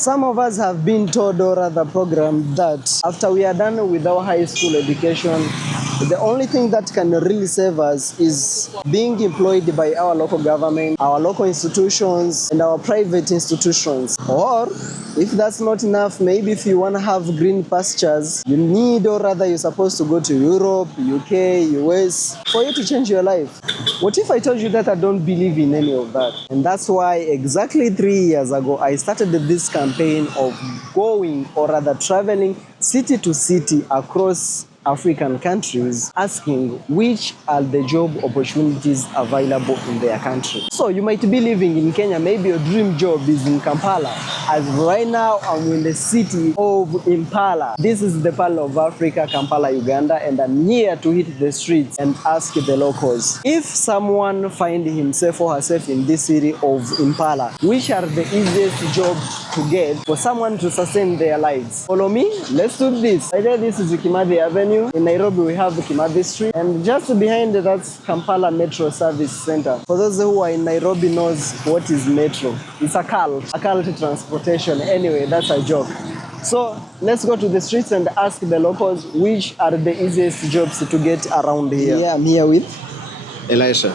Some of us have been told or rather programmed that after we are done with our high school education, the only thing that can really save us is being employed by our local government, our local institutions, and our private institutions. Or if that's not enough, maybe if you want to have green pastures, you need or rather you're supposed to go to Europe, UK, US for you to change your life. What if I told you that I don't believe in any of that? And that's why exactly 3 years ago, I started this campaign of going or rather traveling city to city across African countries, asking which are the job opportunities available in their country. So you might be living in Kenya, maybe your dream job is in Kampala. As right now, I'm in the city of Impala. This is the Pearl of Africa, Kampala, Uganda, and I'm here to hit the streets and ask the locals. If someone find himself or herself in this city of Impala, which are the easiest jobs to get for someone to sustain their lives? Follow me, let's do this. Right there, this is Kimathi Avenue. In Nairobi, we have Kimathi Street, and just behind it, that's Kampala Metro Service Center. For those who are in Nairobi knows what is metro. It's a cult transportation. Anyway, that's a joke. So let's go to the streets and ask the locals which are the easiest jobs to get around here. Yeah, I'm here with Elisha.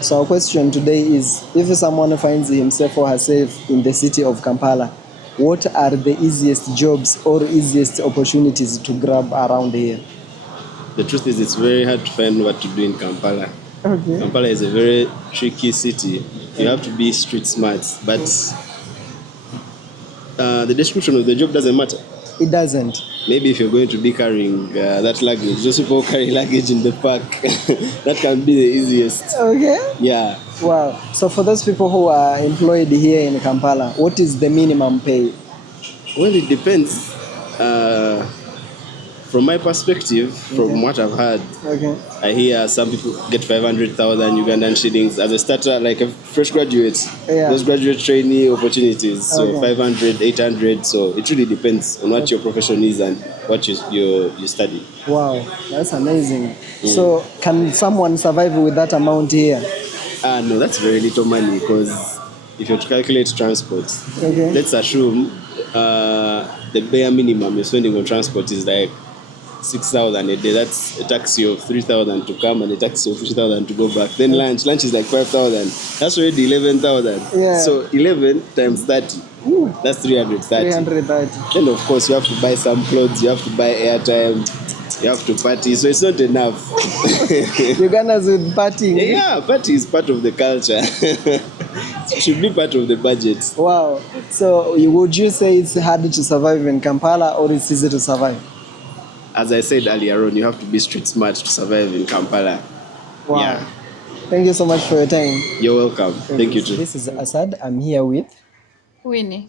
So our question today is, if someone finds himself or herself in the city of Kampala, what are the easiest jobs or easiest opportunities to grab around here? The truth is, it's very hard to find what to do in Kampala. Okay. Kampala is a very tricky city. You have to be street smart, but the description of the job doesn't matter. It doesn't. Maybe if you're going to be carrying that luggage, those people carry luggage in the park, that can be the easiest. Okay. Yeah. Wow. So for those people who are employed here in Kampala, what is the minimum pay? Well, it depends. From my perspective, from what I've heard, I hear some people get 500,000 Ugandan shillings as a starter, like a fresh graduate. Yeah. Those graduate trainee opportunities, so 500, 800. So it really depends on what your profession is and what you study. Wow, that's amazing. So can someone survive with that amount here? No, that's very little money, because if you calculate transport, let's assume the bare minimum you're spending on transport is like 6,000 a day. That's a taxi of 3,000 to come and a taxi of 3,000 to go back. Then lunch is like 5,000. That's already 11,000. Yeah. So 11 times 30. Ooh. That's 330. 330. Then of course you have to buy some clothes, you have to buy airtime, you have to party. So it's not enough. Uganda's with partying. Yeah, party is part of the culture. It should be part of the budget. Wow. So would you say it's hard to survive in Kampala or it's easy to survive? As I said earlier on, you have to be street smart to survive in Kampala. Wow. Yeah. Thank you so much for your time. You're welcome. Thank you too. This is Asad. I'm here with Winnie.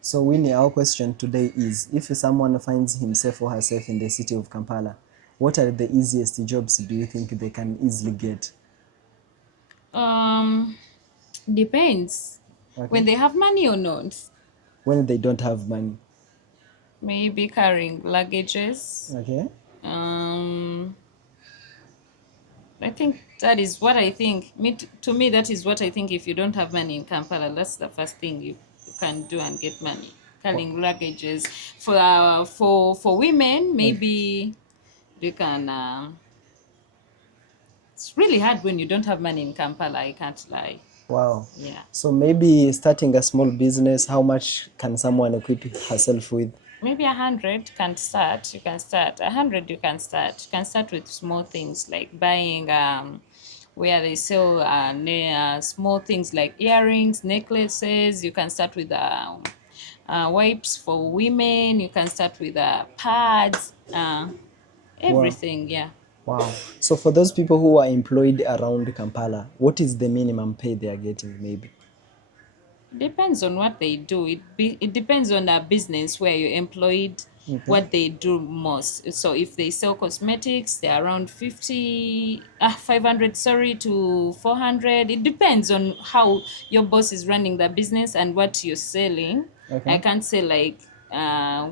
So Winnie, our question today is, if someone finds himself or herself in the city of Kampala, what are the easiest jobs do you think they can easily get? Depends. When they have money or not. When they don't have money. Maybe carrying luggages. Okay. I think that is what I think. To me, that is what I think. If you don't have money in Kampala, that's the first thing you can do and get money. Carrying luggages. For women, maybe you can. It's really hard when you don't have money in Kampala. I can't lie. Wow. Yeah. So maybe starting a small business, how much can someone equip herself with? Maybe 100 can start. You can start 100. You can start. You can start with small things like buying where they sell small things like earrings, necklaces. You can start with wipes for women. You can start with pads. Everything. Wow. Yeah. Wow. So for those people who are employed around Kampala, what is the minimum pay they are getting? Maybe. Depends on what they do. It depends on the business where you're employed, what they do most. So if they sell cosmetics, they're around 500 to 400. It depends on how your boss is running the business and what you're selling. I can't say like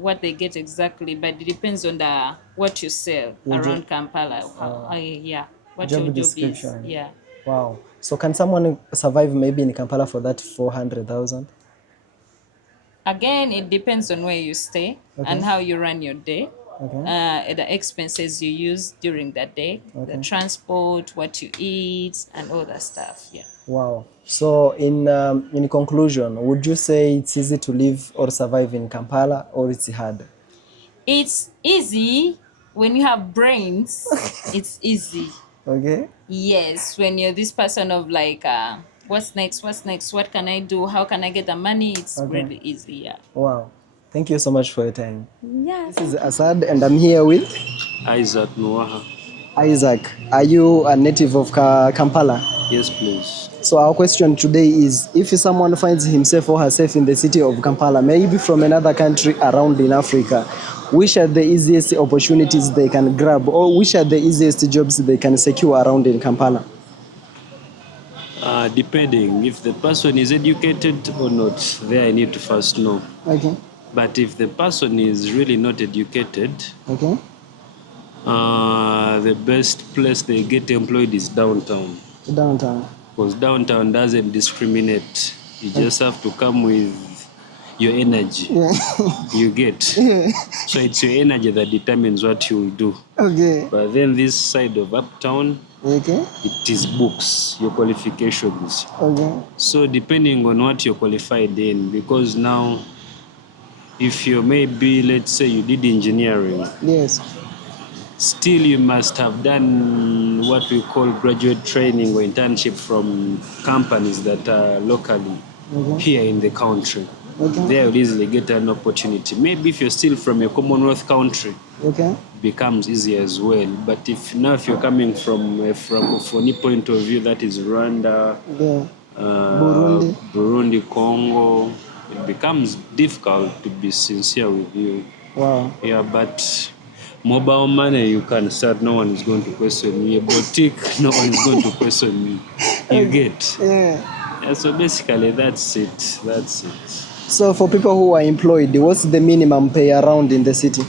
what they get exactly, but it depends on what you sell around Kampala. What job your job description. is. Yeah. Wow. So can someone survive maybe in Kampala for that 400,000? Again, it depends on where you stay and how you run your day. The expenses you use during that day, the transport, what you eat, and all that stuff. Yeah. Wow. So in conclusion, would you say it's easy to live or survive in Kampala, or it's hard? It's easy when you have brains. It's easy. Okay. Yes, when you're this person of like, what's next? What's next? What can I do? How can I get the money? It's really easy. Yeah. Wow. Thank you so much for your time. Yeah. This is Asad, and I'm here with Isaac Noaha. Isaac. Are you a native of Kampala? Yes, please. So our question today is, if someone finds himself or herself in the city of Kampala, maybe from another country around in Africa, which are the easiest opportunities they can grab, or which are the easiest jobs they can secure around in Kampala? Depending if the person is educated or not, there I need to first know. Okay. But if the person is really not educated, Okay. the best place they get employed is downtown. Downtown. Because downtown doesn't discriminate. You just have to come with your energy. Yeah. You get. So it's your energy that determines what you will do. Okay. But then this side of uptown, Okay. it is books, your qualifications. Okay. So depending on what you're qualified in, because now if you maybe, let's say you did engineering, Yes. still you must have done what we call graduate training or internship from companies that are locally here in the country. There you'll easily get an opportunity. Maybe if you're still from a Commonwealth country, Okay. becomes easier as well. But if you're coming from a Francophonie point of view, that is Rwanda, Yeah. Burundi, Congo, it becomes difficult, to be sincere with you. Wow. Yeah, but mobile money you can start, no one is going to question me. A boutique, no one is going to question me. You get? Yeah. So basically that's it. That's it. So for people who are employed, what's the minimum pay around in the city?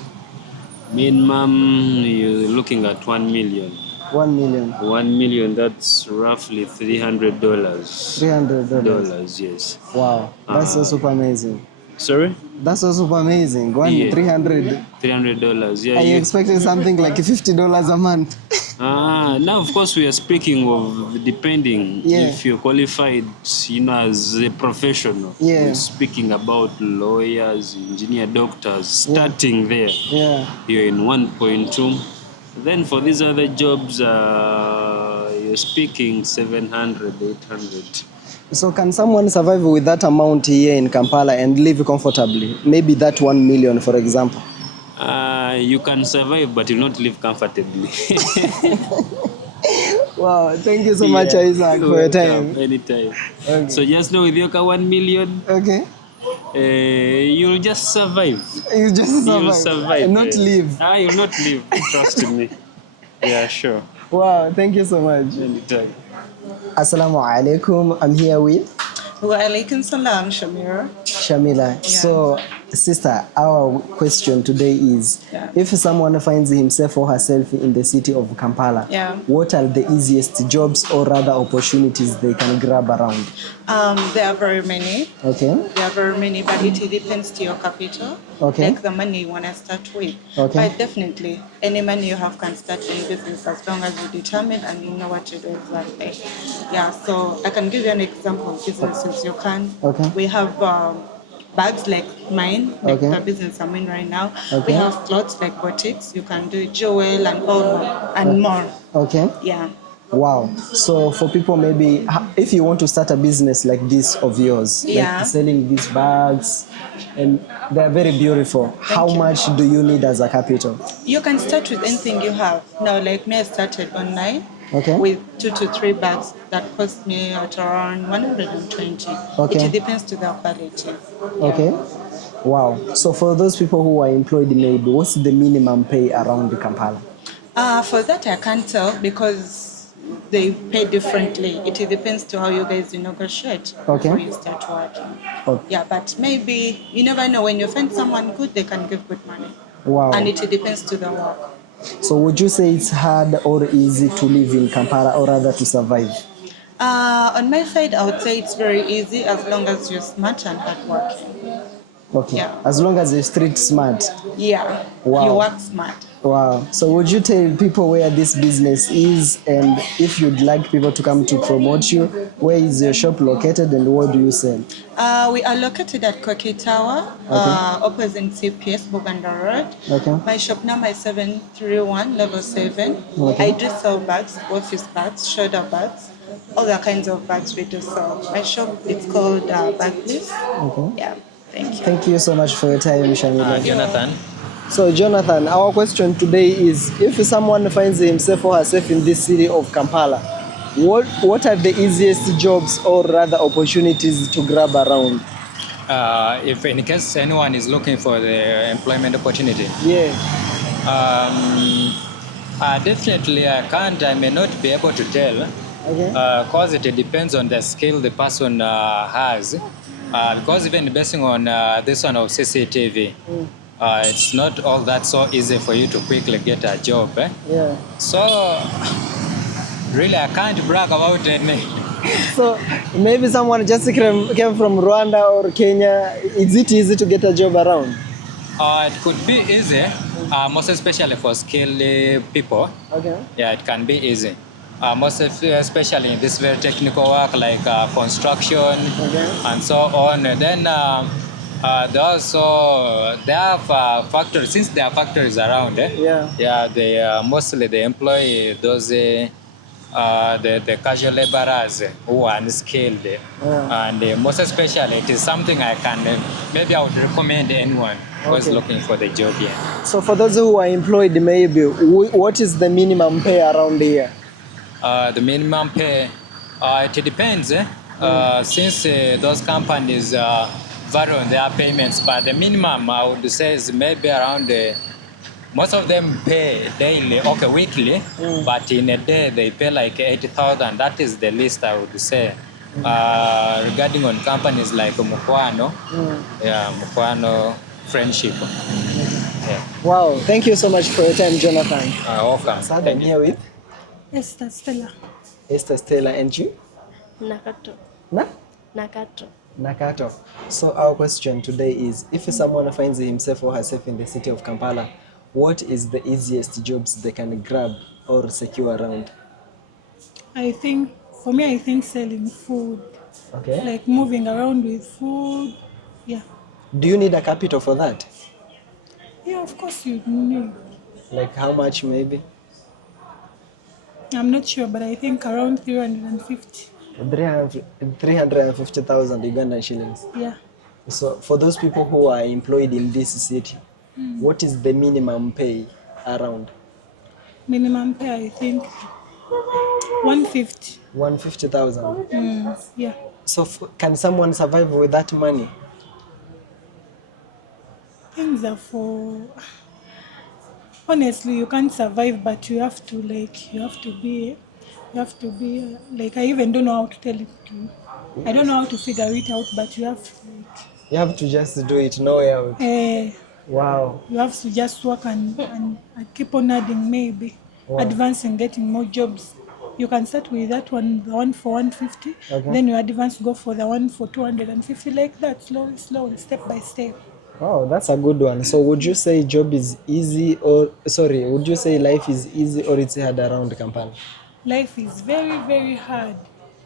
Minimum, you're looking at 1 million. 1 million. 1 million, that's roughly $300. $300. Yes. Wow. That's so super amazing. Sorry? That's so super amazing. $300. $300. Yeah. Are you expecting something like $50 a month? Now of course we are speaking of depending if you're qualified, as a professional. Yeah. We're speaking about lawyers, engineer, doctors, starting there. Yeah. You're in 1.2. Then for these other jobs, you're speaking 700, 800. So can someone survive with that amount here in Kampala and live comfortably? Maybe that 1 million, for example. You can survive, but you'll not live comfortably. Wow, thank you so much, Isaac, for your time. Anytime. Okay. So just know with your 1 million, Okay. You'll just survive. You just survive. You'll survive. And not live. You'll not live. Trust me. Yeah, sure. Wow, thank you so much. Anytime. Assalamu alaikum. I'm here with Wa alaikum salam, Shamira. Shamila. So, sister, our question today is, if someone finds himself or herself in the city of Kampala, what are the easiest jobs or rather opportunities they can grab around? There are very many. Okay. There are very many, but it depends to your capital. Okay. Like the money you want to start with. Okay. But definitely, any money you have can start in business as long as you're determined and you know what to do exactly. Yeah, so I can give you an example of businesses you can. Okay. We have bags like mine, like the business I'm in right now. Okay. We have clothes like boutiques. You can do jewel and all more, and more. Okay. Yeah. Wow. So for people, maybe if you want to start a business like this of yours, like selling these bags, and they're very beautiful. How much do you need as a capital? You can start with anything you have. Now, like me, I started online with 2 to 3 bags that cost me at around 120. Okay. It depends to the quality. Okay. Wow. So for those people who are employed, maybe what's the minimum pay around the Kampala? For that, I can't tell because they pay differently. It depends to how you guys negotiate before you start working. Okay. Yeah, but maybe you never know. When you find someone good, they can give good money. Wow. And it depends to the work. So would you say it's hard or easy to live in Kampala or rather to survive? On my side, I would say it's very easy as long as you're smart and hardworking. Okay. Yeah. As long as you're street smart. Yeah. Wow. You work smart. Wow. So would you tell people where this business is, and if you'd like people to come to promote you, where is your shop located and what do you sell? We are located at Koki Tower, opposite CPS Buganda Road. Okay. My shop number is 731, level 7. Okay. I do sell bags, office bags, shoulder bags, all the kinds of bags we do sell. My shop, it's called Bag Please. Okay. Yeah, thank you. Thank you so much for your time, Shamila. Jonathan. So Jonathan, our question today is, if someone finds himself or herself in this city of Kampala, what are the easiest jobs or rather opportunities to grab around? If in case anyone is looking for the employment opportunity, Yeah. definitely I may not be able to tell, Okay. because it depends on the skill the person has. Because even basing on this one of CCTV, it's not all that so easy for you to quickly get a job. Yeah. So really I can't brag about any. So maybe someone just came from Rwanda or Kenya. Is it easy to get a job around? It could be easy, most especially for skilled people. Okay. Yeah, it can be easy. Most especially in this very technical work like construction and so on. And then they have factories. Since there are factories around, they mostly they employ those the casual laborers who are unskilled. And most especially, it is something I would recommend anyone who is looking for the job here. So for those who are employed, maybe what is the minimum pay around here? The minimum pay, it depends. Since those companies vary on their payments, but the minimum I would say is maybe around. Most of them pay daily, weekly, but in a day they pay like 80,000. That is the least I would say. Regarding on companies like Mukwano, Mukwano Friendship. Yeah. Wow, thank you so much for your time, Jonathan. Welcome. Asad, I'm here with Esther Stella. Esther, Stella, and you? Nakato. Na? Nakato. Nakato. So our question today is, if someone finds himself or herself in the city of Kampala, what is the easiest jobs they can grab or secure around? I think selling food. Okay. Like moving around with food. Yeah. Do you need a capital for that? Yeah, of course you need. Like how much maybe? I'm not sure, but I think around 350. 350,000 Ugandan shillings. Yeah. So for those people who are employed in this city, what is the minimum pay around? Minimum pay, I think 150. 150,000. Yeah. So can someone survive with that money? Things are for. Honestly, you can't survive, but you have to be like, I even don't know how to tell it to you. I don't know how to figure it out, but you have to You have to just do it, no way out. Wow. You have to just work and keep on adding, maybe advancing, getting more jobs. You can start with that one, the one for 150, then you advance, go for the one for 250, like that, slowly, step by step. Oh, that's a good one. So would you say would you say life is easy or it's hard around Kampala? Life is very, very hard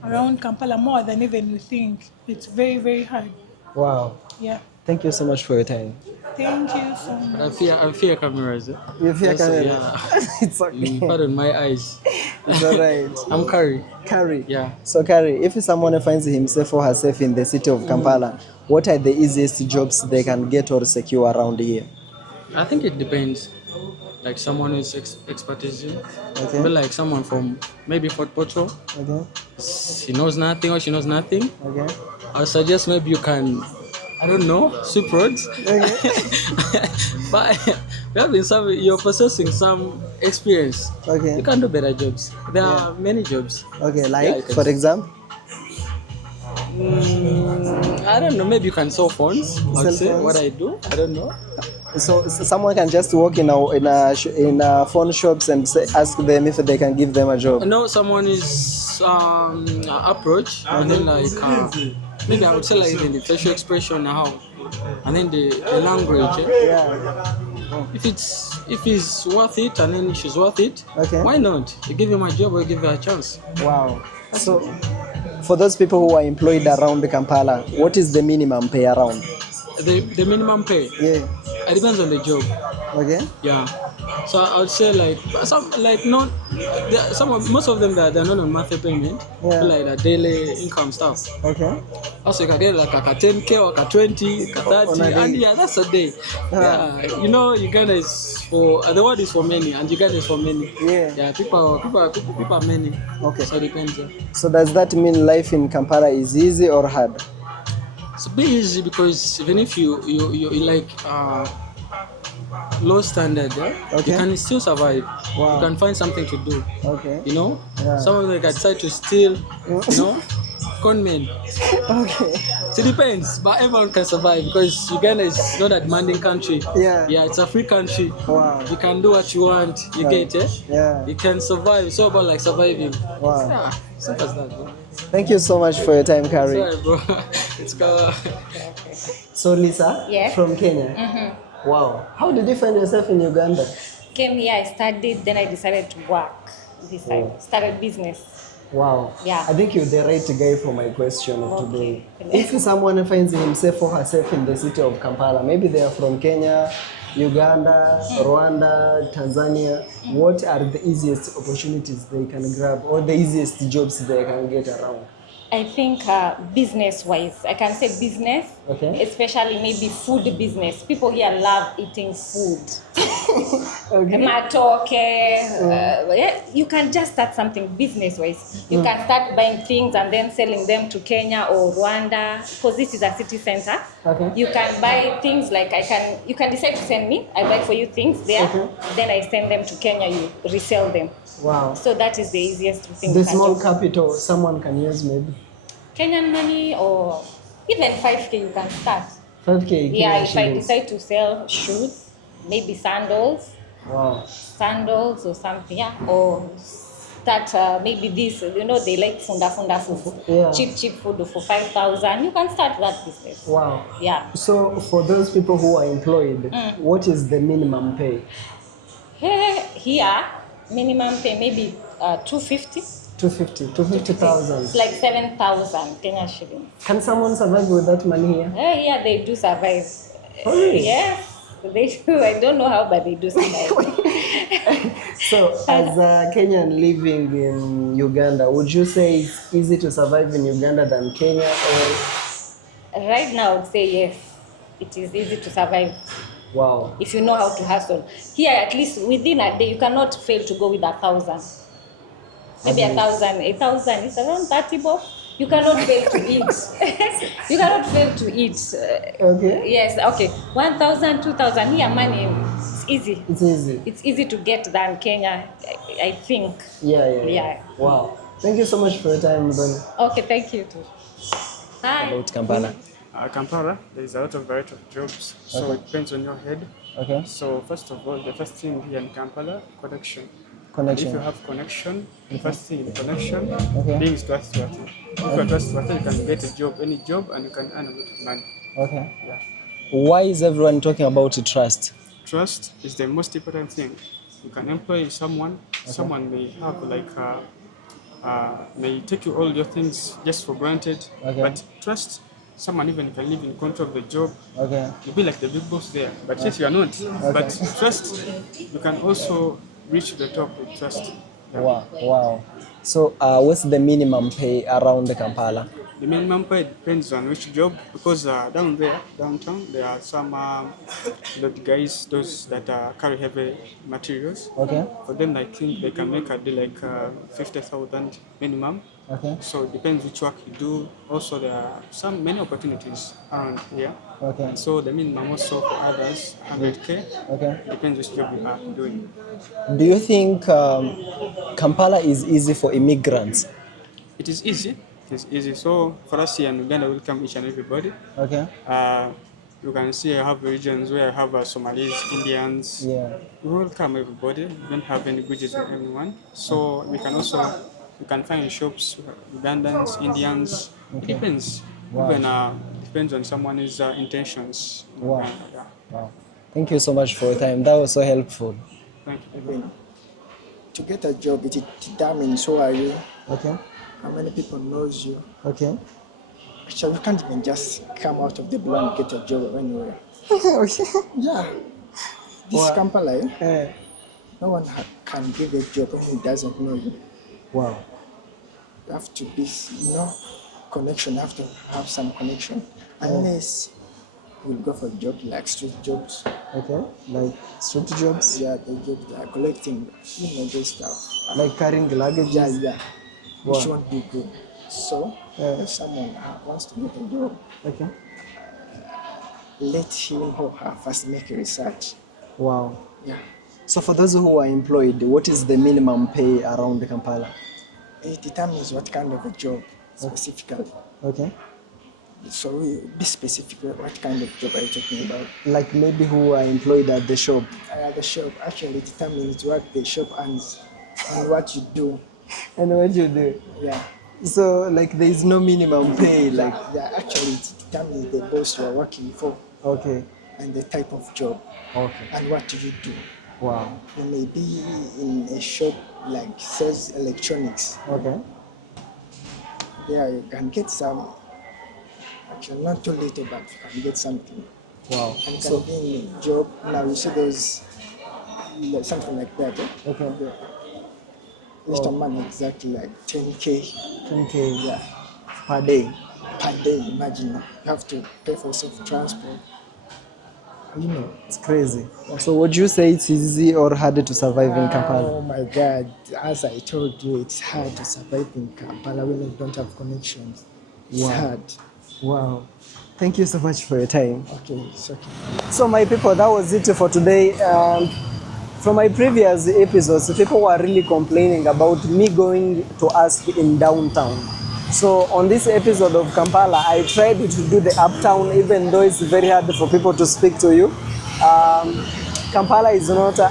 around Kampala, more than even you think. It's very, very hard. Wow. Yeah. Thank you so much for your time. Thank you so much. I fear cameras. You fear cameras? Yeah. It's okay. Pardon my eyes. It's alright. I'm Carrie. Carrie. Yeah. So Carrie, if someone finds himself or herself in the city of Kampala, what are the easiest jobs they can get or secure around here? I think it depends. Like someone who's expertise. Okay. But like someone from maybe Fort Portal. Okay. He knows nothing or she knows nothing. Okay. I would suggest maybe you can, I don't know, sweep roads. Okay. But you're possessing some experience. Okay. You can do better jobs. There are many jobs. Okay, like for example? I don't know, maybe you can sell phones. I'll say phones? what I do. I don't know. So someone can just walk in a phone shops and ask them if they can give them a job. No, someone is looks, approach, and then like maybe I would say like the facial expression how, and then the language. If he's worth it and then she's worth it, why not? You give him a job or you give her a chance. Wow. So, for those people who are employed around Kampala, what is the minimum pay around? The minimum pay. Yeah. It depends on the job. Okay. Yeah. So I would say like some like not most of them they're not on monthly payment. Yeah. Like the daily income stuff. Okay. Also you can get like a 10K or a 20, a 30, and yeah, that's a day. Yeah. You know, Uganda is for the word is for many, and Uganda is for many. Yeah. Yeah. People are many. Okay. So it depends. So does that mean life in Kampala is easy or hard? It's a bit easy because even if you like low standard, you can still survive. Wow. You can find something to do. Okay. You know, Yeah. some of them can decide to steal. You know, con men. Okay. So it depends, but everyone can survive because Uganda is not a demanding country. Yeah. Yeah, it's a free country. Wow. You can do what you want. You get it. Yeah. You can survive. It's all about like surviving. Wow. Yeah, simple as that, bro. Thank you so much for your time, Carrie. Sorry, bro. It's go. So Lisa, Yes. from Kenya. Wow. How did you find yourself in Uganda? Came here, I studied, then I decided to work. Started business. Wow. Yeah. I think you're the right guy for my question of today. If someone finds himself or herself in the city of Kampala, maybe they are from Kenya, Uganda, Rwanda, Tanzania, what are the easiest opportunities they can grab or the easiest jobs they can get around? I think business-wise, I can say business, especially maybe food business. People here love eating food. Matoke, yeah, you can just start something business-wise. You can start buying things and then selling them to Kenya or Rwanda, because this is a city center. You can buy things like you can decide to send me, I buy for you things there, then I send them to Kenya, you resell them. Wow. So that is the easiest thing. The small capital someone can use maybe? Kenyan money or even 5K you can start. 5K? Yeah, if I decide to sell shoes, maybe sandals. Wow. Sandals or something, yeah. Or start maybe this, you know, they like funda food. Yeah. Cheap food for 5,000. You can start that business. Wow. Yeah. So for those people who are employed, what is the minimum pay? Here, minimum pay maybe 250. 250,000. It's like 7,000 Kenya shillings. Can someone survive with that money here? Yeah, they do survive. Really? Yes, they do. I don't know how, but they do survive. So, as a Kenyan living in Uganda, would you say it's easy to survive in Uganda than Kenya? Or? Right now, I would say yes. It is easy to survive. Wow. If you know how to hustle. Here, at least within a day, you cannot fail to go with 1,000. Maybe 1,000, 8,000 is around 30 bob. You cannot fail to eat. You cannot fail to eat. Okay. Yes, okay. 1,000, 2,000, here money, it's easy. It's easy. It's easy to get than Kenya, I think. Yeah. Wow. Thank you so much for your time, Bonnie. Okay, thank you too. Bye. About Kampala. Kampala, there is a lot of variety of jobs, so it depends on your head. Okay. So first of all, the first thing here in Kampala, connection. Connection. If you have connection, the first thing in connection, being trustworthy. If you are trustworthy, you can get a job, any job, and you can earn a lot of money. Okay. Yeah. Why is everyone talking about trust? Trust is the most important thing. You can employ someone. Someone may have like may take you all your things just for granted. But trust, someone even can live in control of the job. You'll be like the big boss there, but yet you are not. But trust, you can also reach the top with trust. Yeah. Wow. So what's the minimum pay around Kampala? The minimum pay depends on which job, because downtown, there are some guys, those that carry heavy materials. For them, I think they can make a day like 50,000 minimum. So it depends which work you do. Also, there are many opportunities around here. So the minimum also for others, 100K. Depends which job you are doing. Do you think Kampala is easy for immigrants? It is easy. It's easy. So for us here in Uganda, we welcome each and everybody. You can see I have regions where I have Somalis, Indians. We welcome everybody. We don't have any bridges with anyone. So we can also you can find in shops Ugandans, Indians. It depends. Wow. Even depends on someone's intentions. Wow. Yeah. Wow. Thank you so much for your time. That was so helpful. Thank you. Even to get a job, it determines who are you, Okay. how many people knows you. Okay. So you can't even just come out of the blue and get a job anywhere. Okay. Yeah. This Wow. Kampala, Eh. no one can give a job when he doesn't know you. Wow. You have to be, connection. You have to have some connection. Unless you'll go for jobs like street jobs. Okay. Like street jobs. Yeah, the jobs that are collecting, this stuff. Like carrying luggage. Yeah. Wow. Which won't be good. So, if someone wants to get a job, Okay. let him or her first make a research. Wow. Yeah. So for those who are employed, what is the minimum pay around Kampala? It determines what kind of a job specifically. Okay. So be specific. What kind of job are you talking about? Like maybe who are employed at the shop. The shop actually determines what the shop earns and what you do. And what you do. Yeah. So like there is no minimum pay. Like. Yeah. Actually, it determines the boss you are working for. Okay. And the type of job. Okay. And what do you do? Wow. You may be in a shop like sells electronics. Okay. Yeah, you can get some. Actually, not too little, but you can get something. Wow. And you can be in a job. Now you see those, something like that. Okay. Yeah. Little money, exactly like 10K. 10K. Yeah. Per day. Per day, imagine. You have to pay for self-transport. It's crazy. So would you say it's easy or harder to survive in Kampala? Oh my God, as I told you, it's hard to survive in Kampala when you don't have connections. It's hard. Wow. Thank you so much for your time. Okay, it's okay. So my people, that was it for today. From my previous episodes, people were really complaining about me going to ask in downtown. So on this episode of Kampala, I tried to do the uptown, even though it's very hard for people to speak to you. Kampala is not a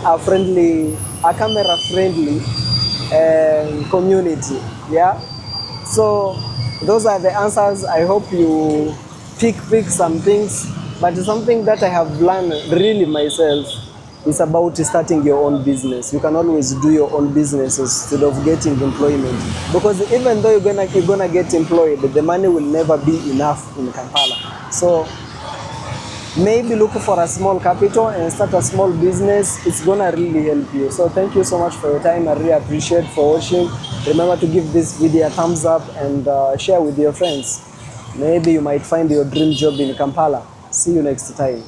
camera-friendly community. Yeah. So those are the answers. I hope you pick some things. But something that I have learned really myself is about starting your own business. You can always do your own business instead of getting employment. Because even though you're gonna get employed, the money will never be enough in Kampala. So maybe look for a small capital and start a small business. It's gonna really help you. So thank you so much for your time. I really appreciate for watching. Remember to give this video a thumbs up and share with your friends. Maybe you might find your dream job in Kampala. See you next time.